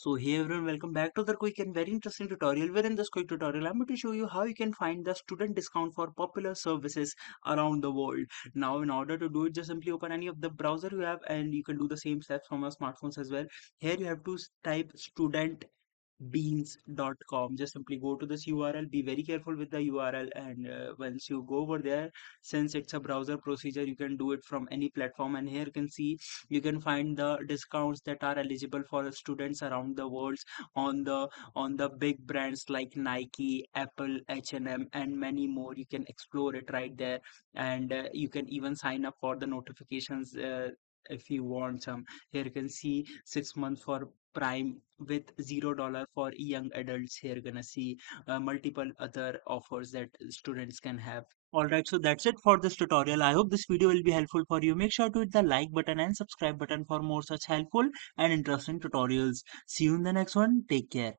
So hey everyone, welcome back to the quick and very interesting tutorial. Where in this quick tutorial, I'm going to show you how you can find the student discount for popular services around the world. Now, in order to do it, just simply open any of the browser you have, and you can do the same steps from your smartphones as well. Here you have to type student beans.com. Just simply go to this URL. Be very careful with the URL, and once you go over there, since it's a browser procedure, you can do it from any platform. And here you can see you can find the discounts that are eligible for students around the world on the big brands like Nike, Apple, H&M, and many more. You can explore it right there, and you can even sign up for the notifications. If you want some, here you can see 6 months for prime with $0 for young adults. Here you're gonna see multiple other offers that students can have. Alright, so that's it for this tutorial. I hope this video will be helpful for you. Make sure to hit the like button and subscribe button for more such helpful and interesting tutorials. See you in the next one. Take care.